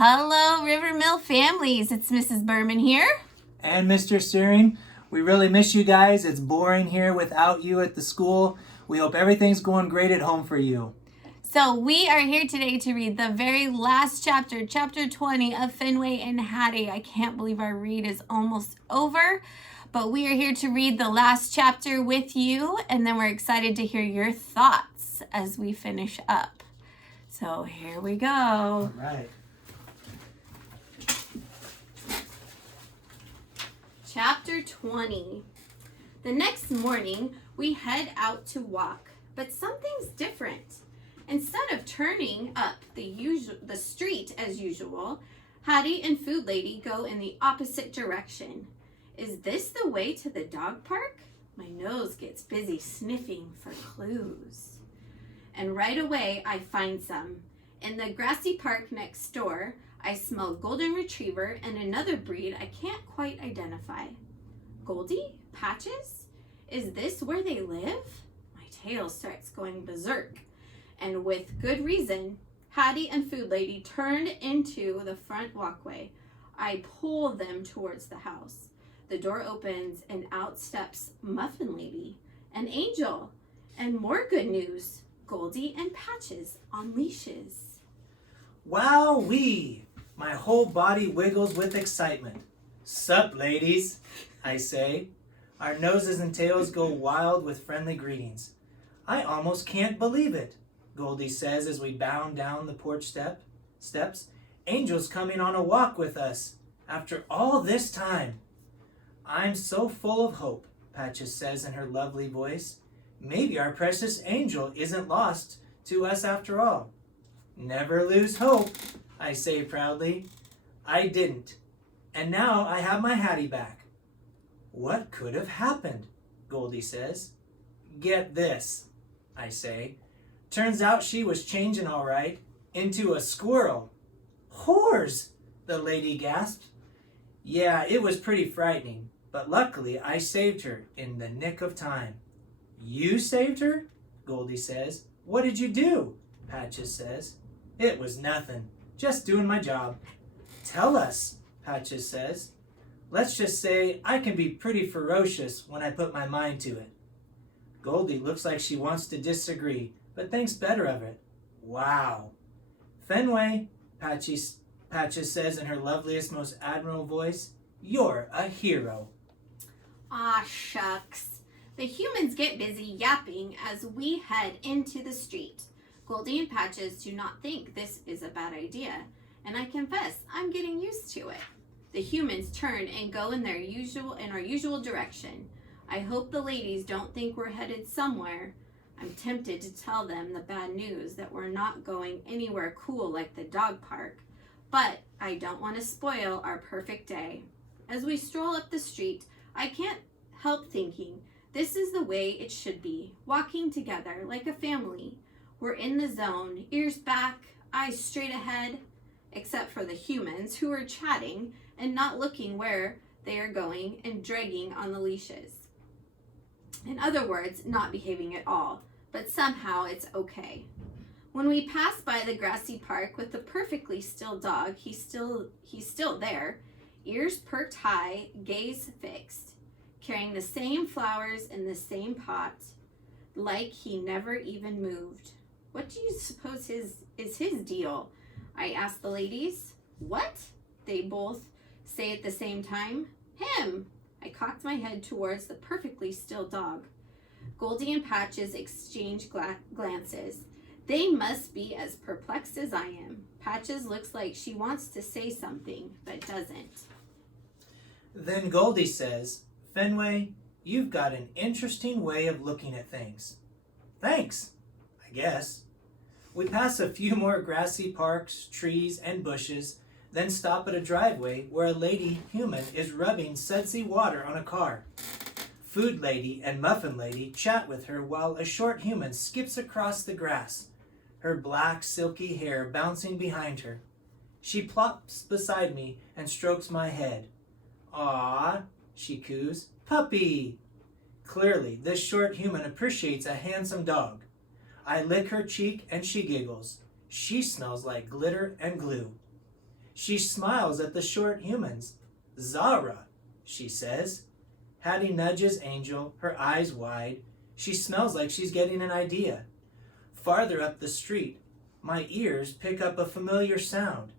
Hello, Rivermill families. It's Mrs. Behrman here. And Mr. Syring. We really miss you guys. It's boring here without you at the school. We hope everything's going great at home for you. So we are here today to read the very last chapter, chapter 20 of Fenway and Hattie. I can't believe our read is almost over, but we are here to read the last chapter with you, and then we're excited to hear your thoughts as we finish up. So here we go. All right. Chapter 20. The next morning, we head out to walk, but something's different. Instead of turning up the street as usual, Hattie and Food Lady go in the opposite direction. Is this the way to the dog park? My nose gets busy sniffing for clues. And right away, I find some. In the grassy park next door, I smell golden retriever and another breed I can't quite identify. Goldie? Patches? Is this where they live? My tail starts going berserk. And with good reason, Hattie and Food Lady turned into the front walkway. I pull them towards the house. The door opens and out steps Muffin Lady, an angel, and more good news, Goldie and Patches on leashes. Wowee! My whole body wiggles with excitement. Sup, ladies, I say. Our noses and tails go wild with friendly greetings. I almost can't believe it, Goldie says as we bound down the porch steps. Angel's coming on a walk with us after all this time. I'm so full of hope, Patches says in her lovely voice. Maybe our precious angel isn't lost to us after all. Never lose hope, I say proudly. I didn't. And now I have my Hattie back. What could have happened? Goldie says. Get this, I say. Turns out she was changing all right into a squirrel. Whores, the lady gasped. Yeah, it was pretty frightening, but luckily I saved her in the nick of time. You saved her? Goldie says. What did you do? Patches says. It was nothing, just doing my job. Tell us, Patches says. Let's just say I can be pretty ferocious when I put my mind to it. Goldie looks like she wants to disagree, but thinks better of it. Wow. Fenway, Patches says in her loveliest, most admirable voice, you're a hero. Ah, shucks. The humans get busy yapping as we head into the street. Goldie and Patches do not think this is a bad idea, and I confess I'm getting used to it. The humans turn and go in our usual direction. I hope the ladies don't think we're headed somewhere. I'm tempted to tell them the bad news that we're not going anywhere cool like the dog park, but I don't want to spoil our perfect day. As we stroll up the street, I can't help thinking this is the way it should be, walking together like a family. We're in the zone, ears back, eyes straight ahead, except for the humans who are chatting and not looking where they are going and dragging on the leashes. In other words, not behaving at all, but somehow it's okay. When we pass by the grassy park with the perfectly still dog, he's still there, ears perked high, gaze fixed, carrying the same flowers in the same pot, like he never even moved. What do you suppose is his deal? I ask the ladies. What? They both say at the same time. Him. I cocked my head towards the perfectly still dog. Goldie and Patches exchange glances. They must be as perplexed as I am. Patches looks like she wants to say something, but doesn't. Then Goldie says, Fenway, you've got an interesting way of looking at things. Thanks, I guess. We pass a few more grassy parks, trees, and bushes, then stop at a driveway where a lady human is rubbing sudsy water on a car. Food Lady and Muffin Lady chat with her while a short human skips across the grass, her black silky hair bouncing behind her. She plops beside me and strokes my head. Aw, she coos, puppy! Clearly, this short human appreciates a handsome dog. I lick her cheek and she giggles. She smells like glitter and glue. She smiles at the short humans. Zara, she says. Hattie nudges Angel, her eyes wide. She smells like she's getting an idea. Farther up the street, my ears pick up a familiar sound.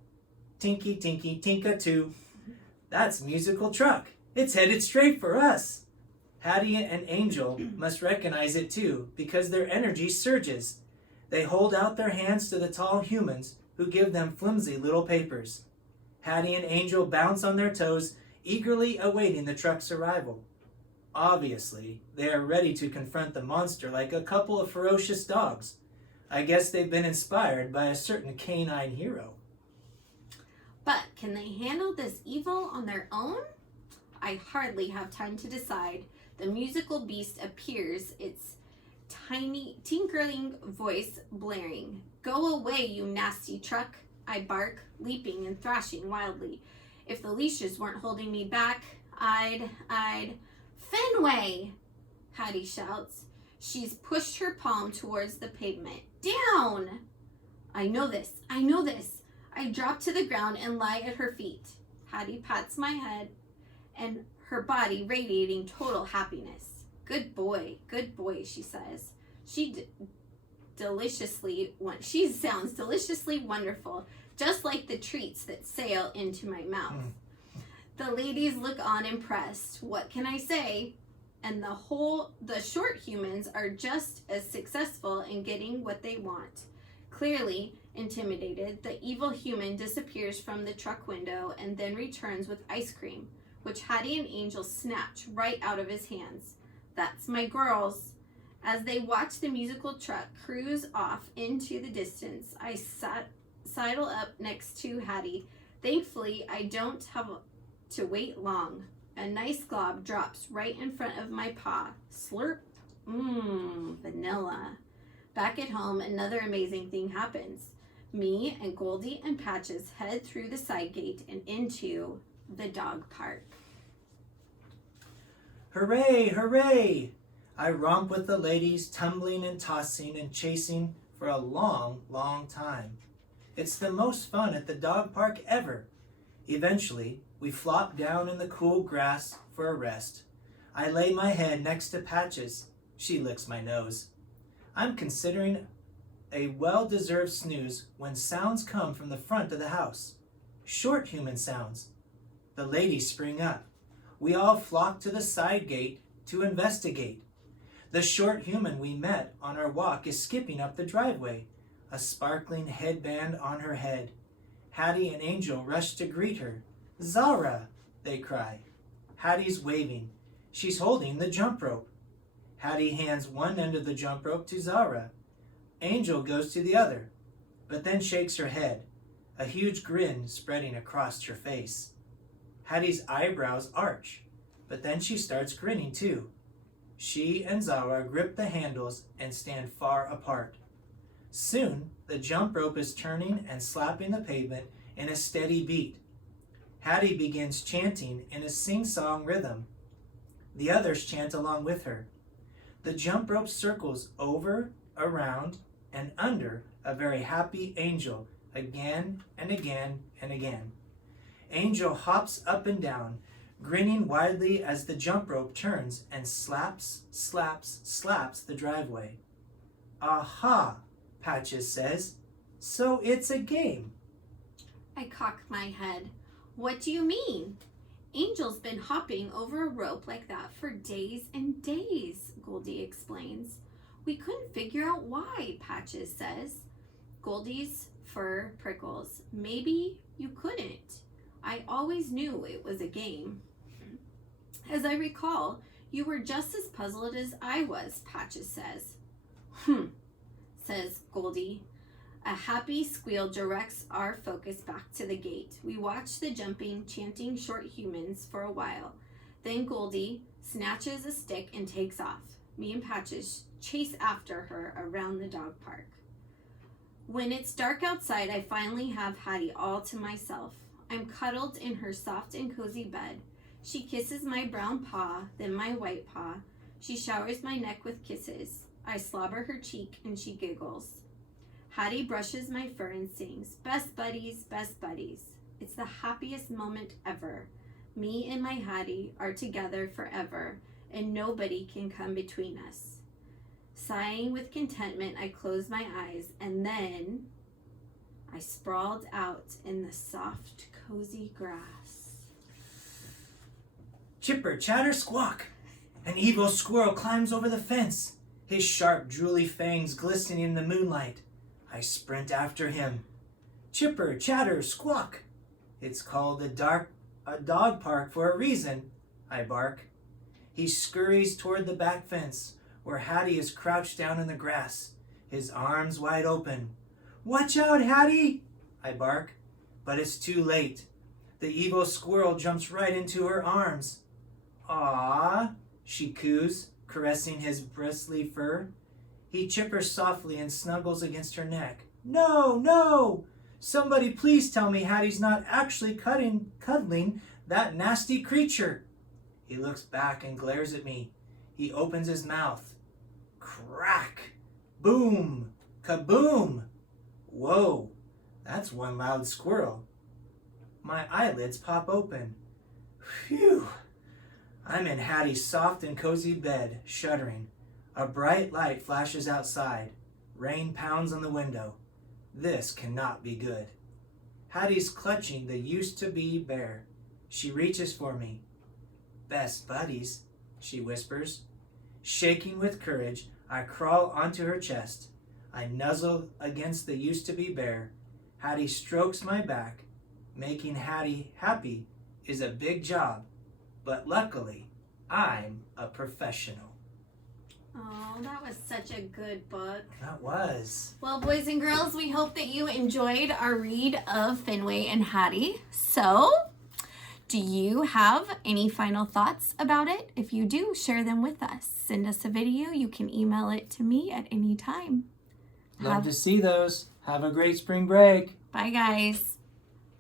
Tinky, tinky, tinka-too. That's musical truck. It's headed straight for us. Hattie and Angel must recognize it too, because their energy surges. They hold out their hands to the tall humans, who give them flimsy little papers. Hattie and Angel bounce on their toes, eagerly awaiting the truck's arrival. Obviously, they are ready to confront the monster like a couple of ferocious dogs. I guess they've been inspired by a certain canine hero. But can they handle this evil on their own? I hardly have time to decide. The musical beast appears, its tiny, tinkling voice blaring. Go away, you nasty truck, I bark, leaping and thrashing wildly. If the leashes weren't holding me back, I'd... Fenway! Hattie shouts. She's pushed her palm towards the pavement. Down! I know this. I drop to the ground and lie at her feet. Hattie pats my head and her body radiating total happiness. Good boy, she says. She sounds deliciously wonderful, just like the treats that sail into my mouth. The ladies look on impressed. What can I say? And the short humans are just as successful in getting what they want. Clearly intimidated, the evil human disappears from the truck window and then returns with ice cream, which Hattie and Angel snatch right out of his hands. That's my girls. As they watch the musical truck cruise off into the distance, I sidle up next to Hattie. Thankfully, I don't have to wait long. A nice glob drops right in front of my paw. Slurp. Vanilla. Back at home, another amazing thing happens. Me and Goldie and Patches head through the side gate and into the dog park. Hooray, hooray! I romp with the ladies, tumbling and tossing and chasing for a long, long time. It's the most fun at the dog park ever. Eventually, we flop down in the cool grass for a rest. I lay my head next to Patches. She licks my nose. I'm considering a well-deserved snooze when sounds come from the front of the house. Short human sounds. The ladies spring up. We all flock to the side gate to investigate. The short human we met on our walk is skipping up the driveway, a sparkling headband on her head. Hattie and Angel rush to greet her. Zara, they cry. Hattie's waving. She's holding the jump rope. Hattie hands one end of the jump rope to Zara. Angel goes to the other, but then shakes her head, a huge grin spreading across her face. Hattie's eyebrows arch, but then she starts grinning too. She and Zara grip the handles and stand far apart. Soon, the jump rope is turning and slapping the pavement in a steady beat. Hattie begins chanting in a sing-song rhythm. The others chant along with her. The jump rope circles over, around, and under a very happy Angel again and again and again. Angel hops up and down, grinning widely as the jump rope turns and slaps, slaps, slaps the driveway. Aha, Patches says. So it's a game. I cock my head. What do you mean? Angel's been hopping over a rope like that for days and days, Goldie explains. We couldn't figure out why, Patches says. Goldie's fur prickles. Maybe you couldn't. I always knew it was a game. As I recall, you were just as puzzled as I was, Patches says. Says Goldie. A happy squeal directs our focus back to the gate. We watch the jumping, chanting short humans for a while. Then Goldie snatches a stick and takes off. Me and Patches chase after her around the dog park. When it's dark outside, I finally have Hattie all to myself. I'm cuddled in her soft and cozy bed. She kisses my brown paw, then my white paw. She showers my neck with kisses. I slobber her cheek and she giggles. Hattie brushes my fur and sings, best buddies, best buddies. It's the happiest moment ever. Me and my Hattie are together forever, and nobody can come between us. Sighing with contentment, I closed my eyes, and then I sprawled out in the soft, cozy grass. Chipper, chatter, squawk! An evil squirrel climbs over the fence, his sharp, drooly fangs glistening in the moonlight. I sprint after him. Chipper, chatter, squawk! It's called a dog park for a reason, I bark. He scurries toward the back fence, where Hattie is crouched down in the grass, his arms wide open. Watch out, Hattie! I bark, but it's too late. The evil squirrel jumps right into her arms. "Aw," she coos, caressing his bristly fur. He chippers softly and snuggles against her neck. "No, no! Somebody please tell me Hattie's not actually cuddling that nasty creature." He looks back and glares at me. He opens his mouth. Crack! Boom! Kaboom! Whoa, that's one loud squirrel. My eyelids pop open. Phew! I'm in Hattie's soft and cozy bed, shuddering. A bright light flashes outside. Rain pounds on the window. This cannot be good. Hattie's clutching the used-to-be bear. She reaches for me. "Best buddies," she whispers. Shaking with courage, I crawl onto her chest. I nuzzle against the used-to-be bear. Hattie strokes my back. Making Hattie happy is a big job, but luckily, I'm a professional. Oh, that was such a good book. That was. Well, boys and girls, we hope that you enjoyed our read of Fenway and Hattie. So, do you have any final thoughts about it? If you do, share them with us. Send us a video. You can email it to me at any time. Love to see those. Have a great spring break. Bye, guys.